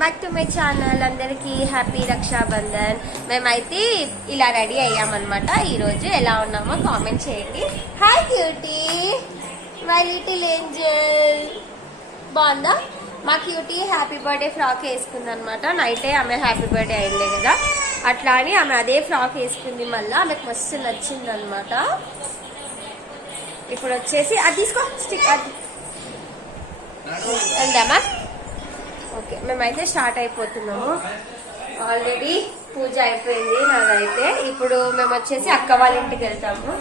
Back to my channel. అందరికీ happy Rakshabandhan. మేమైతే ఇలా రెడీ అయ్యామన్నమాట. ఈరోజు ఎలా ఉన్నామో కామెంట్ చేయండి. Hi cutie, my little angel. బాగుందా? మా క్యూటీ హ్యాపీ బర్త్డే ఫ్రాక్ వేసుకుంది అనమాట. నైటే ఆమె హ్యాపీ బర్త్డే అయిందే కదా, అట్లా అని ఆమె అదే ఫ్రాక్ వేసుకుంది. మళ్ళీ ఆమెకు మస్తు నచ్చింది అనమాట. ఇప్పుడు వచ్చేసి అది తీసుకో, స్టిక్ అది వెళ్దామా? ఓకే, మేమైతే స్టార్ట్ అయిపోతున్నాము. ఆల్రెడీ పూజ అయిపోయింది నాదైతే. ఇప్పుడు మేము వచ్చేసి అక్క వాళ్ళ ఇంటికి వెళ్తాము.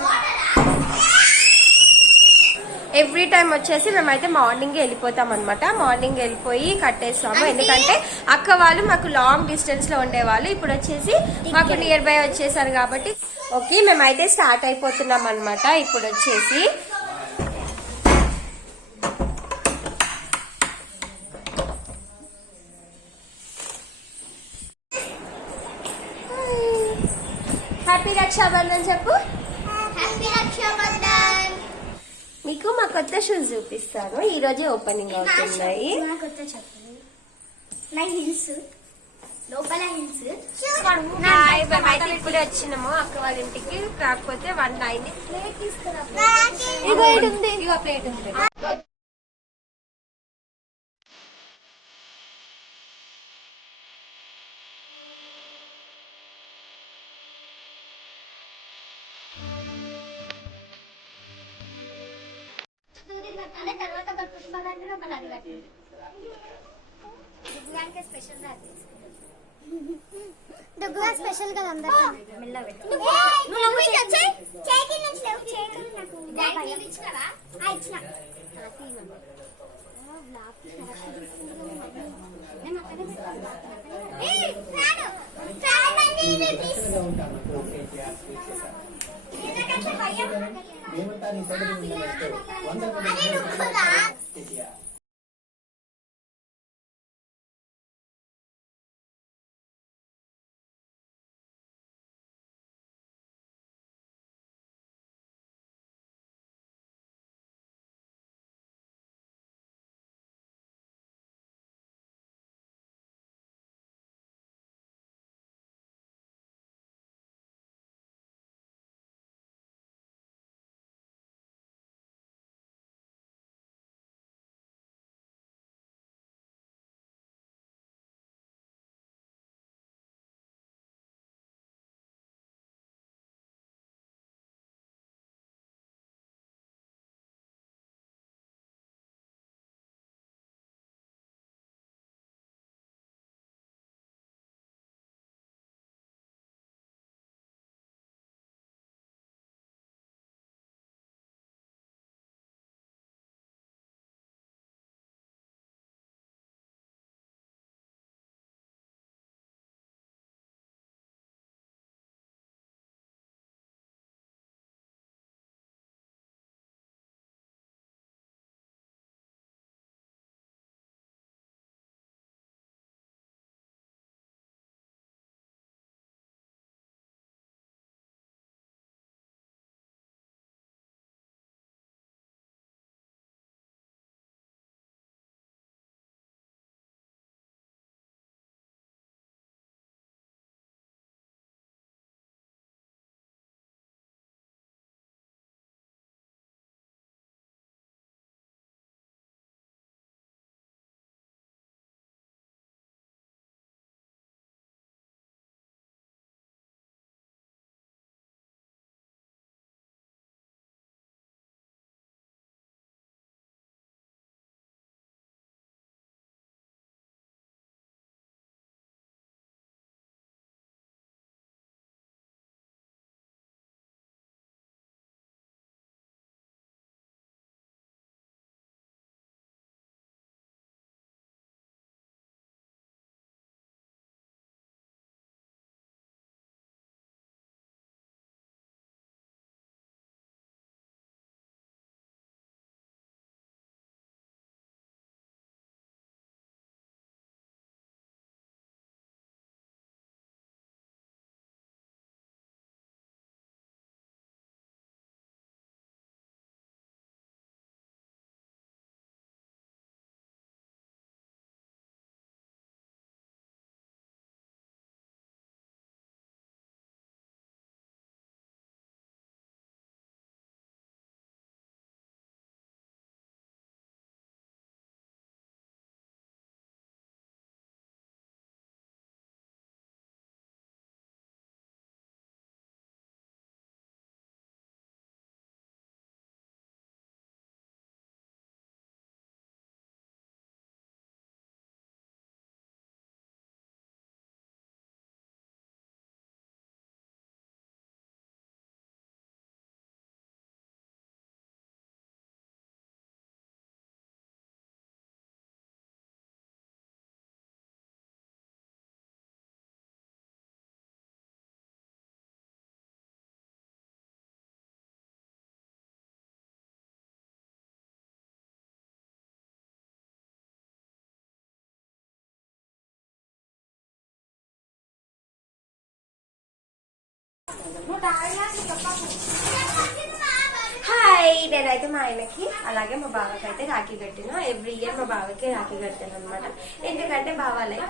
ఎవ్రీ టైం వచ్చేసి మేమైతే మార్నింగ్ వెళ్ళిపోతాం అనమాట. మార్నింగ్ వెళ్ళిపోయి కట్టేస్తాము, ఎందుకంటే అక్క వాళ్ళు మాకు లాంగ్ డిస్టెన్స్ లో ఉండేవాళ్ళు. ఇప్పుడు వచ్చేసి మాకు నియర్ బై వచ్చేసారు కాబట్టి ఓకే మేమైతే స్టార్ట్ అయిపోతున్నాం అనమాట. ఇప్పుడు వచ్చేసి హ్యాపీ రక్షాబంధన్ చెప్పు. హ్యాపీ రక్షాబంధన్. మీకు మా కొత్త షూస్ చూపిస్తాను. ఈ రోజే ఓపెనింగ్ అవుతున్నాయి. లోపల హిల్స్. ఇప్పుడే వచ్చినాము అక్క వాళ్ళ ఇంటికి. కాకపోతే 1 అయింది. ప్లేట్ తీసుకురా. ఇగో ప్లేట్ ఉంది. స్పెషల్ కదా అందరూ. హాయ్, నేనైతే మా ఆయనకి అలాగే మా బావకి అయితే రాఖీ కట్టిన. ఎవ్రీ ఇయర్ మా బావకి రాఖీ కట్టాను అనమాట. ఎందుకంటే బావ లైక్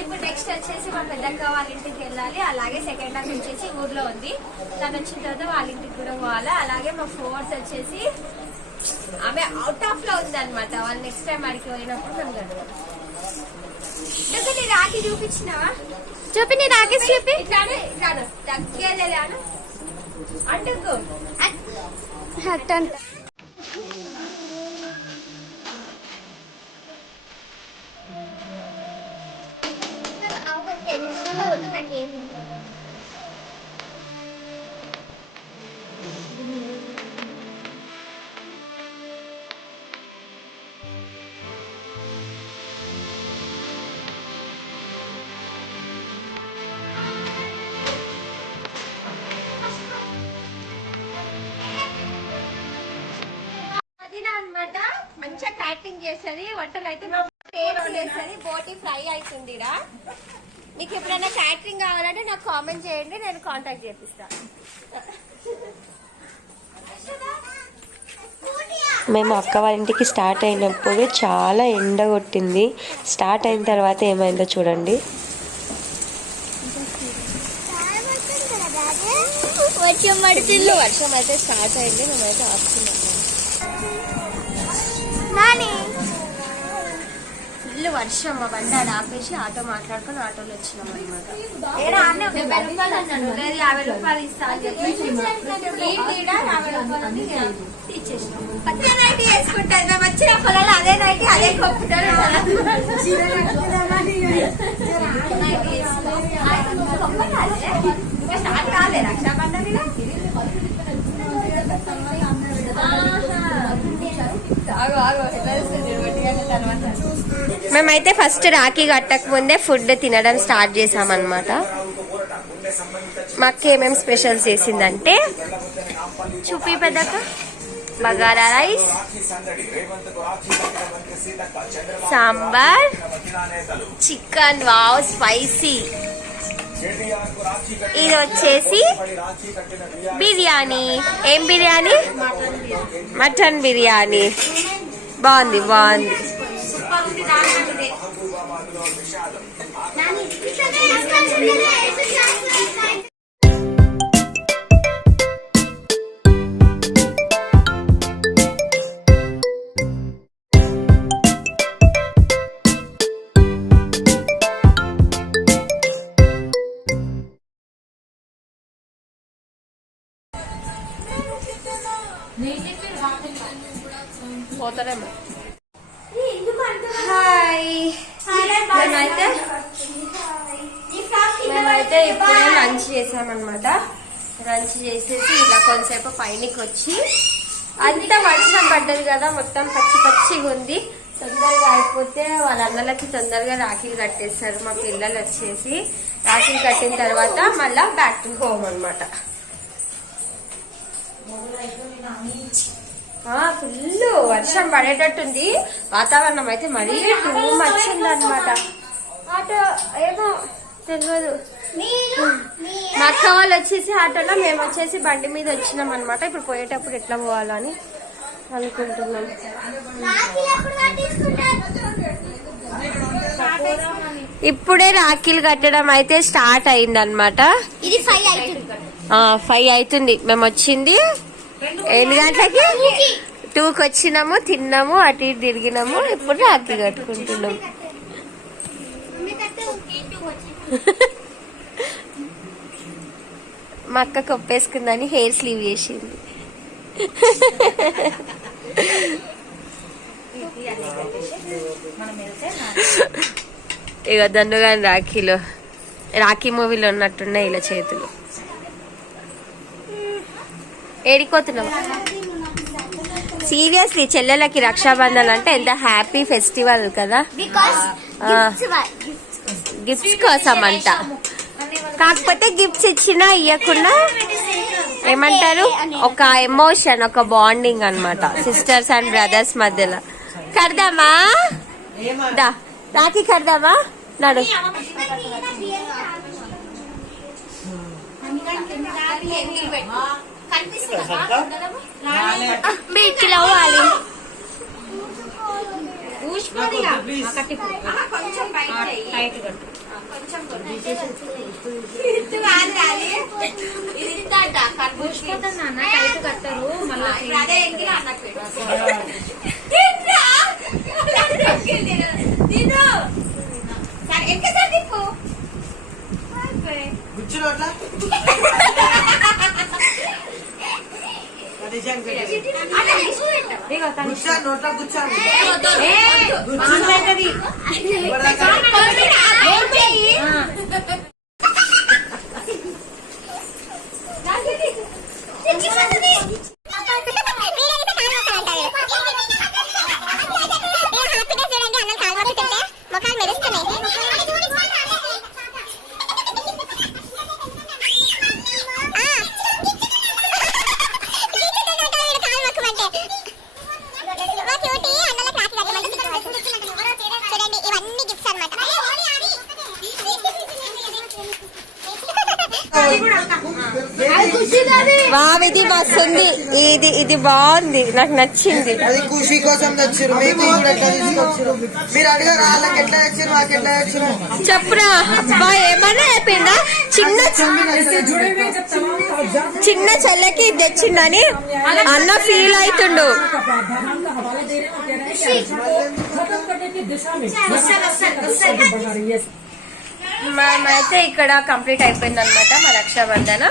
ఇప్పుడు నెక్స్ట్ వచ్చేసి మా పెద్దక్క వాళ్ళ ఇంటికి వెళ్ళాలి. అలాగే సెకండ్ హాఫ్ వచ్చేసి ఊర్లో ఉంది, తను వచ్చిన తర్వాత వాళ్ళ ఇంటికి కూడా పోవాలి. అలాగే మా ఫోర్త్ వచ్చేసి ఆమె అవుట్ ఆఫ్ లో ఉంది అనమాట. వాళ్ళు నెక్స్ట్ టైం అడిగి పోయినప్పుడు మేము కడతాం. నీ రాఖీ చూపించినావా? చూపి, నీ రాఖీ చూపి. ఇట్లాను ఇట్లాను తగ్గేదేలాను అంటుకో అట్ట. అనమాట. మంచిగా క్యాటరింగ్ చేస్తుంది. వంటలు అయితే వండేస్తుంది. బోటి ఫ్రై అవుతుందిరా. మీకు ఎప్పుడైనా క్యాటరింగ్ కావాలంటే నాకు కామెంట్ చేయండి, నేను కాంటాక్ట్ చేపిస్తాను. మేము అక్క వాళ్ళ ఇంటికి స్టార్ట్ అయినప్పుడు చాలా ఎండ కొట్టింది. స్టార్ట్ అయిన తర్వాత ఏమైందో చూడండి. వర్షం అయితే స్టార్ట్ అయింది. మేమైతే ఆపుతున్నాం. ఫుల్ వర్షం. మా బండి ఆడ ఆపేసి ఆటో మాట్లాడుకొని ఆటోలో వచ్చినాం అనమాట. 50 రూపాయలు ఇస్తా అని చెప్పి ఇచ్చేసినాం. అదే నైట్ వేసుకుంటారు. మేము వచ్చిన పొలాలు అదే నైట్ అదే కొప్పుతారు. స్టార్ట్ కాలే రక్షాబంధన్. మేమైతే ఫస్ట్ రాఖీ కట్టక ముందే ఫుడ్ తినడం స్టార్ట్ చేసామన్నమాట. మా అక్క ఏమేమి స్పెషల్స్ చేసిందంటే చూపి పెద్దక్క, bagara rice, sambar, chicken wow spicy. ఇది వచ్చేసి బిర్యానీ. ఏం బిర్యానీ? మటన్ బిర్యానీ. బాగుంది బాగుంది. పోతారేమో. హాయ్, మేమైతే ఇప్పుడే లంచ్ చేసామన్నమాట. లంచ్ చేసేసి ఇలా కొంతసేపు పైనకి వచ్చి, అంతా వర్షం పడ్డది కదా, మొత్తం పచ్చి పచ్చిగా ఉంది. తొందరగా అయిపోతే వాళ్ళ అన్నలకి తొందరగా రాఖీలు కట్టేస్తారు. మా పిల్లలు వచ్చేసి రాఖీలు కట్టిన తర్వాత మళ్ళా బ్యాక్ టు హోమ్ అనమాట. ఫుల్ వర్షం పడేటట్టుంది. వాతావరణం అయితే మరీ టూ మచ్ ఉందన్నమాట. ఆటో ఏమో తెలియదు. మా అక్క వాళ్ళు వచ్చేసి ఆటోలో, మేము వచ్చేసి బండి మీద వచ్చినాం అనమాట. ఇప్పుడు పోయేటప్పుడు ఎట్లా పోవాలని అనుకుంటున్నాం. ఇప్పుడే రాఖీలు కట్టడం అయితే స్టార్ట్ అయిందనమాట. ఇది 5 అవుతుంది. మేము వచ్చింది ఎన్ని గంటలకి? 2కి వచ్చినాము, తిన్నాము, అటు ఇటు తిరిగినాము. ఇప్పుడు రాఖీ కట్టుకుంటున్నాం. మా అక్క కొప్పేసుకుందని హెయిర్ స్లీవ్ చేసింది. ఇక దండుగాని రాఖీలో, రాఖీ మూవీలో ఉన్నట్టున్నాయి ఇలా చేతులు. ఏడిపోతున్నాం. సీరియస్లీ చెల్లెలకి రక్షాబంధన్ అంటే ఎంత హ్యాపీ ఫెస్టివల్ కదా. గిఫ్ట్స్ కోసం అంట. కాకపోతే గిఫ్ట్స్ ఇచ్చినా ఇవ్వకుండా ఏమంటారు, ఒక ఎమోషన్, ఒక బాండింగ్ అన్నమాట సిస్టర్స్ అండ్ బ్రదర్స్ మధ్యలో. కడదామా? రాఖీ కడదామా? నడు. బీచ్కి అవ్వాలి. ఇది మస్తు ఉంది. ఇది బాగుంది, నాకు నచ్చింది. అది ఖుషి కోసం తెచ్చారు. మీకు ఎట్లా తీసుకొచ్చారు? మీరు అడిగారు వాళ్ళకి ఎట్లా తెచ్చారు, మాకు ఎట్లా తెచ్చారు చెప్పురా. అబ్బా ఏమన్నా చెప్పిందా? చిన్న చెల్లెకి తెచ్చిందని అన్న ఫీల్ అవుతుండు. మేమైతే ఇక్కడ కంప్లీట్ అయిపోయింది అనమాట మా రక్షాబంధన.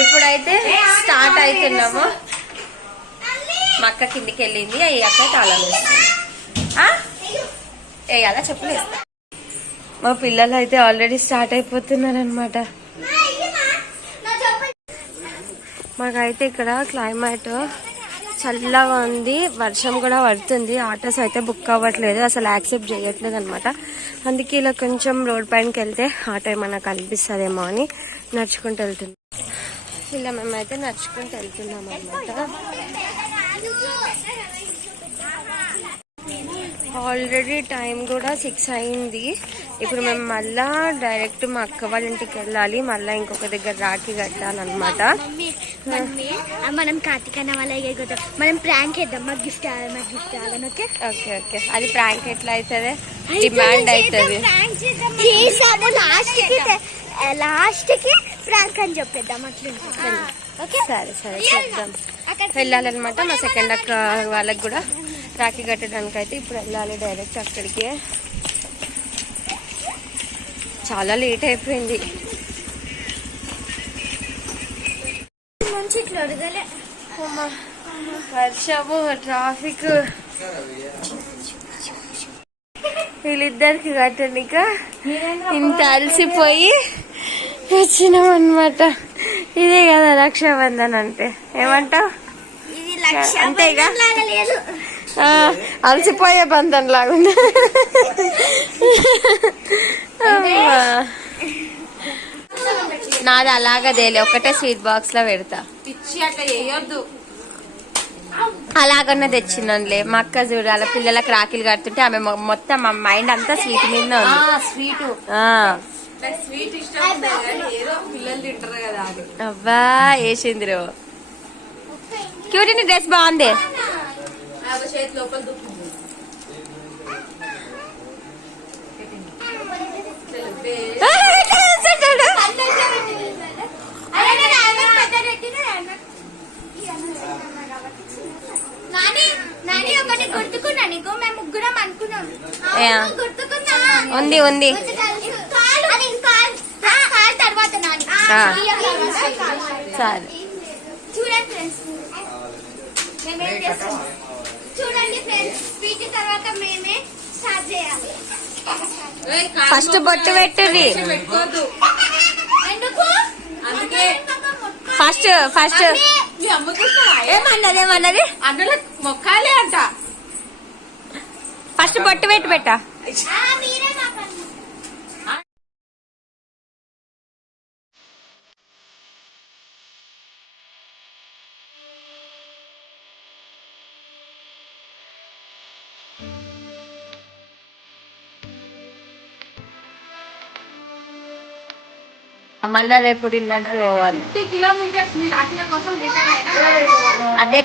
ఇప్పుడైతే స్టార్ట్ అవుతున్నాము. మా అక్క కిందికి వెళ్ళింది, ఈ అక్క తాళం వేయాలా చెప్పలేదు. మా పిల్లలు అయితే ఆల్రెడీ స్టార్ట్ అయిపోతున్నారు అనమాట. మాకైతే ఇక్కడ క్లైమేట్ చల్లగా ఉంది, వర్షం కూడా పడుతుంది. ఆటోస్ అయితే బుక్ అవ్వట్లేదు, అసలు యాక్సెప్ట్ చేయట్లేదు అనమాట. అందుకే ఇలా కొంచెం రోడ్ పైనకి వెళ్తే ఆటో ఏమన్నా కనిపిస్తుందేమో అని నడుచుకుంటూ వెళ్తున్నాం. ఇలా మేమైతే నడుచుకుంటూ వెళ్తున్నాం అనమాట. ఆల్రెడీ టైం కూడా 6 అయింది. ఇప్పుడు మేము మళ్ళా డైరెక్ట్ మా అక్క వాళ్ళ ఇంటికి వెళ్ళాలి. మళ్ళీ ఇంకొక దగ్గర రాఖీ కట్టాలన్నమాట. మనం కార్తీకన్న వాళ్ళ మనం ప్రాంక్ చేద్దాం. మాకు గిఫ్ట్ కావాలని. Okay okay okay. అది ప్రాంక్ ఎట్లా అవుతుంది? డిమాండ్ అవుతుంది. లాస్ట్ కి ప్రాంక్ అని చెప్పేద్దాం అట్లా. ఓకే సరే సరే చెప్దాం. వెళ్ళాలన్నమాట. మా సెకండ్ అక్క వాళ్ళకి కూడా రాఖీ కట్టడానికి అయితే ఇప్పుడు వెళ్ళాలి డైరెక్ట్ అక్కడికి. చాలా లేట్ అయిపోయింది. వర్షము, ట్రాఫిక్, వీళ్ళిద్దరికి కట్టనిక ఇంత అలసిపోయి వచ్చినాం అనమాట. ఇదే కదా రక్షాబంధన్ అంటే. ఏమంటావు? అంతేగా, అలసిపోయే బంధన్ లాగుంది. నాది అలాగదేలే, ఒకటే స్వీట్ బాక్స్ లో పెడతా. అలాగన్నా తెచ్చినానులే. మా అక్క చూడాలి, పిల్లలకు రాఖీలు కడుతుంటే ఆమె మొత్తం మా మైండ్ అంతా స్వీట్ మీద ఉంది. అబ్బా వేసిందిరో. క్యూటీ, నీ డ్రెస్ బాగుంది. గుర్తుకున్నా నీకు? మేము ముగ్గురం అనుకున్నాం. ఉంది ఉంది. తర్వాత సరే చూడండి ఫ్రెండ్స్, మేమేం చేస్తాం చూడండి ఫ్రెండ్స్. వీటి తర్వాత మేమే స్టార్ట్ చేయాలి. ఫస్ట్ బొట్టు పెట్టుర్రి. ఎందుకు? ఫస్ట్ ఏమన్నది అందులో మొక్కాలే అంట. ఫస్ట్ బొట్టు పెట్టా. మీరే మాకు మళ్ళా రేపు డిన్నర్ పోవాలి 50 కిలోమీటర్స్ మీ రాసిన కోసం రిటర్న్ అయినా అదే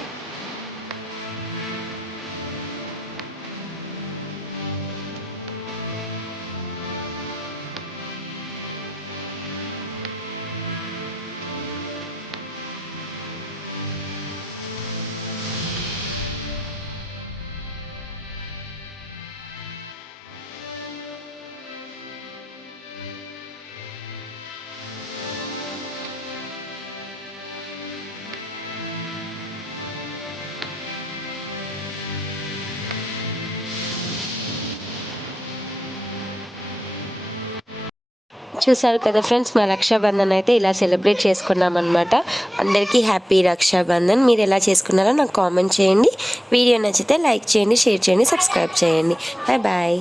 చూసారు కదా ఫ్రెండ్స్, మా రక్షాబంధన్ అయితే ఇలా సెలబ్రేట్ చేసుకున్నాం అనమాట. అందరికీ హ్యాపీ రక్షాబంధన్. మీరు ఎలా చేసుకున్నారో నాకు కామెంట్ చేయండి. వీడియో నచ్చితే లైక్ చేయండి, షేర్ చేయండి, సబ్స్క్రైబ్ చేయండి. Bye bye.